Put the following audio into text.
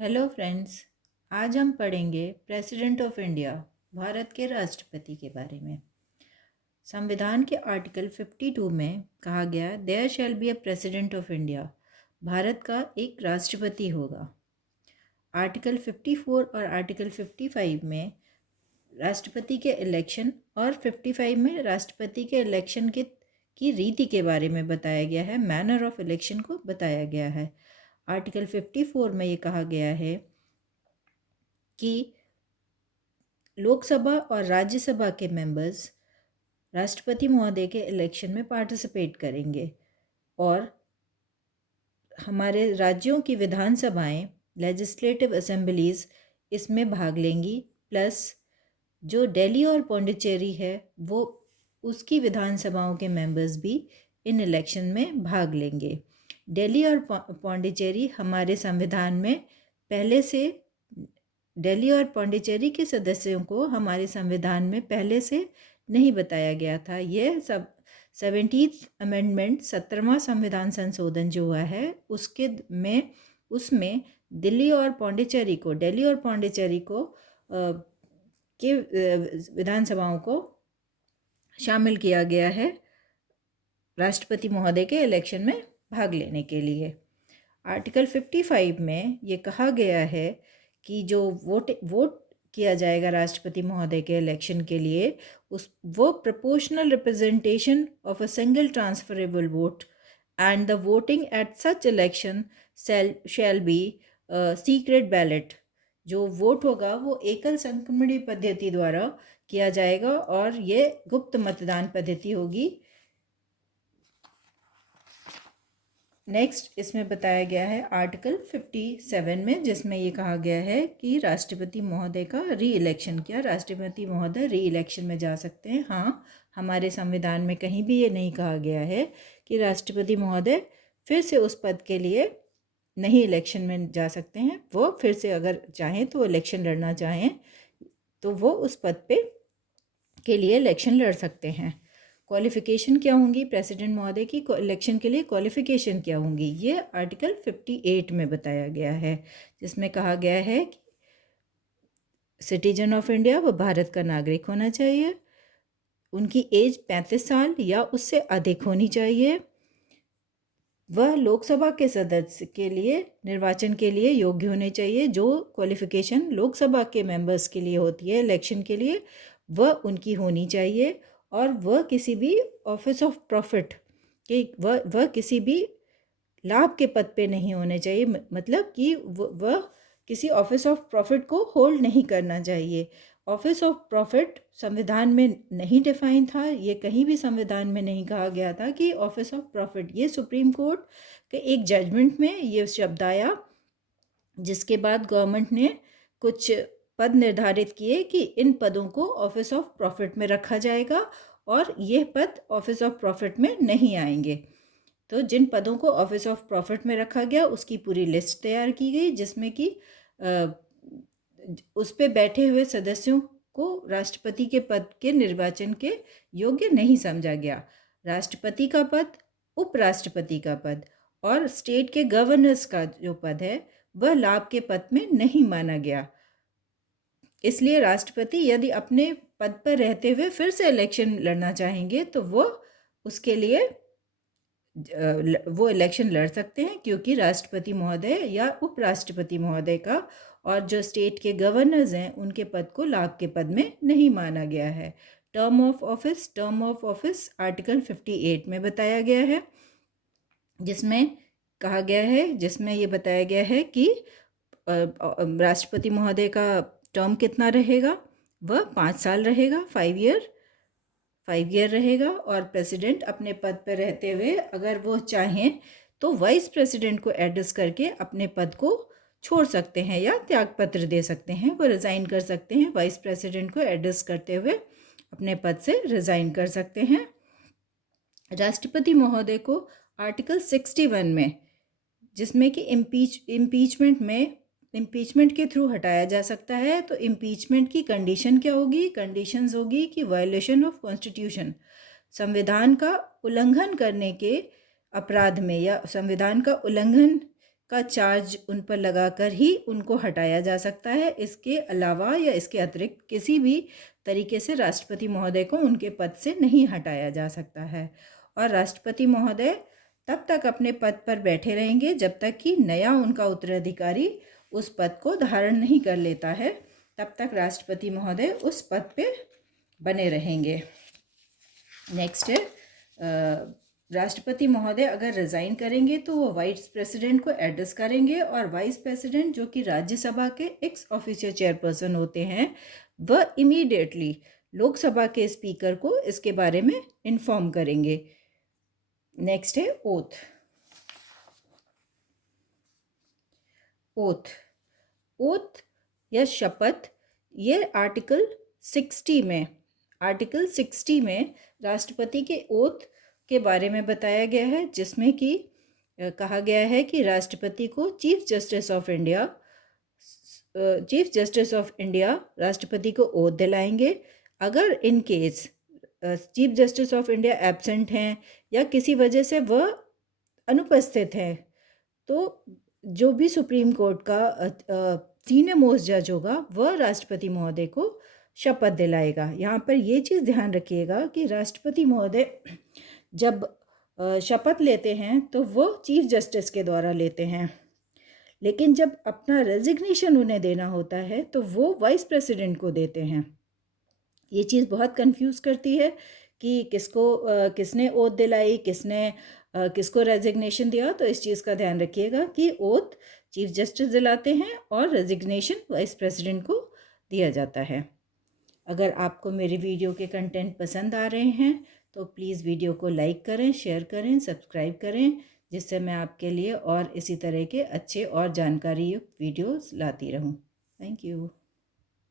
Hello friends. आज हम पढ़ेंगे प्रेसिडेंट ऑफ इंडिया, भारत के राष्ट्रपति के बारे में। संविधान के आर्टिकल 52 में कहा गया, there shall be a president of India, भारत का एक राष्ट्रपति होगा। आर्टिकल 54 और आर्टिकल 55 में राष्ट्रपति के इलेक्शन और 55 में राष्ट्रपति के इलेक्शन की रीति के बारे में बताया गया है, मैनर ऑफ इलेक्शन को बताया गया है। आर्टिकल 54 में ये कहा गया है कि लोकसभा और राज्यसभा के मेंबर्स राष्ट्रपति महोदय के इलेक्शन में पार्टिसिपेट करेंगे और हमारे राज्यों की विधानसभाएं, लेजिस्लेटिव असेंबलीज इसमें भाग लेंगी। प्लस जो दिल्ली और पौंडीचेरी है वो उसकी विधानसभाओं के मेंबर्स भी इन इलेक्शन में भाग लेंगे। दिल्ली और पौंडीचेरी हमारे संविधान में पहले से दिल्ली और पौंडीचेरी के सदस्यों को हमारे संविधान में पहले से नहीं बताया गया था। यह सब 17th अमेंडमेंट 17वां संविधान संशोधन जो हुआ है उसमें दिल्ली और पौंडीचेरी को के विधानसभाओं को शामिल किया गया है राष्ट्रपति महोदय के इलेक्शन में भाग लेने के लिए। आर्टिकल 55 में ये कहा गया है कि जो वोट किया जाएगा राष्ट्रपति महोदय के इलेक्शन के लिए वो proportional representation of a single transferable vote and the voting at such election shall be secret ballot. जो वोट होगा वो एकल संक्रमणीय पद्धति द्वारा किया जाएगा और ये गुप्त मतदान पद्धति होगी। नेक्स्ट इसमें बताया गया है आर्टिकल 57 में, जिसमें ये कहा गया है कि राष्ट्रपति महोदय का री इलेक्शन किया, राष्ट्रपति महोदय री इलेक्शन में जा सकते हैं। हाँ, हमारे संविधान में कहीं भी ये नहीं कहा गया है कि राष्ट्रपति महोदय फिर से उस पद के लिए नहीं इलेक्शन में जा सकते हैं। वो फिर से अगर चाहें तो इलेक्शन लड़ना चाहें तो वो उस पद पे के लिए इलेक्शन लड़ सकते हैं। क्वालिफ़िकेशन क्या होंगी प्रेसिडेंट महोदय की, इलेक्शन के लिए क्वालिफ़िकेशन क्या होंगी, ये आर्टिकल 58 में बताया गया है, जिसमें कहा गया है कि सिटीजन ऑफ इंडिया वो भारत का नागरिक होना चाहिए, उनकी एज 35 साल या उससे अधिक होनी चाहिए, वह लोकसभा के सदस्य के लिए निर्वाचन के लिए योग्य होने चाहिए। जो क्वालिफ़िकेशन लोकसभा के मेंबर्स के लिए होती है इलेक्शन के लिए वह उनकी होनी चाहिए, और वह किसी भी ऑफिस ऑफ प्रॉफिट के वह किसी भी लाभ के पद पे नहीं होने चाहिए, मतलब कि वह किसी ऑफिस ऑफ प्रॉफिट को होल्ड नहीं करना चाहिए। ऑफिस ऑफ प्रॉफिट संविधान में नहीं डिफाइन था, ये कहीं भी संविधान में नहीं कहा गया था कि ऑफिस ऑफ प्रॉफिट। ये सुप्रीम कोर्ट के एक जजमेंट में ये शब्द आया, जिसके बाद गवर्नमेंट ने कुछ पद निर्धारित किए कि इन पदों को ऑफिस ऑफ प्रॉफिट में रखा जाएगा और यह पद ऑफिस ऑफ प्रॉफिट में नहीं आएंगे। तो जिन पदों को ऑफिस ऑफ प्रॉफिट में रखा गया उसकी पूरी लिस्ट तैयार की गई, जिसमें कि उस पे बैठे हुए सदस्यों को राष्ट्रपति के पद के निर्वाचन के योग्य नहीं समझा गया। राष्ट्रपति का पद, उपराष्ट्रपति का पद और स्टेट के गवर्नर्स का जो पद है वह लाभ के पद में नहीं माना गया। इसलिए राष्ट्रपति यदि अपने पद पर रहते हुए फिर से इलेक्शन लड़ना चाहेंगे तो वो उसके लिए वो इलेक्शन लड़ सकते हैं, क्योंकि राष्ट्रपति महोदय या उपराष्ट्रपति महोदय का और जो स्टेट के गवर्नर्स हैं उनके पद को लाभ के पद में नहीं माना गया है। टर्म ऑफ ऑफिस आर्टिकल 58 में बताया गया है, जिसमें कहा गया है, जिसमें ये बताया गया है कि राष्ट्रपति महोदय का टर्म कितना रहेगा, वह 5 साल रहेगा, 5 ईयर रहेगा। और प्रेसिडेंट अपने पद पर रहते हुए अगर वो चाहें तो वाइस प्रेसिडेंट को एड्रेस करके अपने पद को छोड़ सकते हैं या त्यागपत्र दे सकते हैं, वो रिज़ाइन कर सकते हैं। वाइस प्रेसिडेंट को एड्रेस करते हुए अपने पद से रिज़ाइन कर सकते हैं। राष्ट्रपति महोदय को आर्टिकल 61 में, जिसमें कि इम्पीचमेंट के थ्रू हटाया जा सकता है, तो इम्पीचमेंट की कंडीशन क्या होगी, कंडीशंस होगी कि वायलेशन ऑफ कॉन्स्टिट्यूशन, संविधान का उल्लंघन करने के अपराध में या संविधान का उल्लंघन का चार्ज उन पर लगाकर ही उनको हटाया जा सकता है। इसके अलावा या इसके अतिरिक्त किसी भी तरीके से राष्ट्रपति महोदय को उनके पद से नहीं हटाया जा सकता है। और राष्ट्रपति महोदय तब तक अपने पद पर बैठे रहेंगे जब तक कि नया उनका उत्तराधिकारी उस पद को धारण नहीं कर लेता है। तब तक राष्ट्रपति महोदय उस पद पे बने रहेंगे। नेक्स्ट है राष्ट्रपति महोदय अगर रिज़ाइन करेंगे तो वो वाइस प्रेसिडेंट को एड्रेस करेंगे, और वाइस प्रेसिडेंट जो कि राज्यसभा के एक्स ऑफिशियल चेयरपर्सन होते हैं वह इमीडिएटली लोकसभा के स्पीकर को इसके बारे में इन्फॉर्म करेंगे। नेक्स्ट है ओथ। ओथ या शपथ, ये आर्टिकल 60 में राष्ट्रपति के ओथ के बारे में बताया गया है, जिसमें कि कहा गया है कि राष्ट्रपति को चीफ जस्टिस ऑफ इंडिया राष्ट्रपति को ओथ दिलाएंगे। अगर in case chief justice of India absent हैं या किसी वजह से वह अनुपस्थित हैं, तो जो भी सुप्रीम कोर्ट का सीनियर मोस्ट जज होगा वह राष्ट्रपति महोदय को शपथ दिलाएगा। यहाँ पर ये चीज़ ध्यान रखिएगा कि राष्ट्रपति महोदय जब शपथ लेते हैं तो वो चीफ जस्टिस के द्वारा लेते हैं, लेकिन जब अपना रेजिग्नेशन उन्हें देना होता है तो वो वाइस प्रेसिडेंट को देते हैं। ये चीज़ बहुत कंफ्यूज करती है कि किसने ओथ दिलाई, किसको रेजिग्नेशन दिया। तो इस चीज़ का ध्यान रखिएगा कि ओथ चीफ जस्टिस दिलाते हैं और रेजिग्नेशन वाइस प्रेसिडेंट को दिया जाता है। अगर आपको मेरे वीडियो के कंटेंट पसंद आ रहे हैं तो प्लीज़ वीडियो को लाइक करें, शेयर करें, सब्सक्राइब करें, जिससे मैं आपके लिए और इसी तरह के अच्छे और जानकारी युक्त वीडियोस लाती रहूं। Thank you.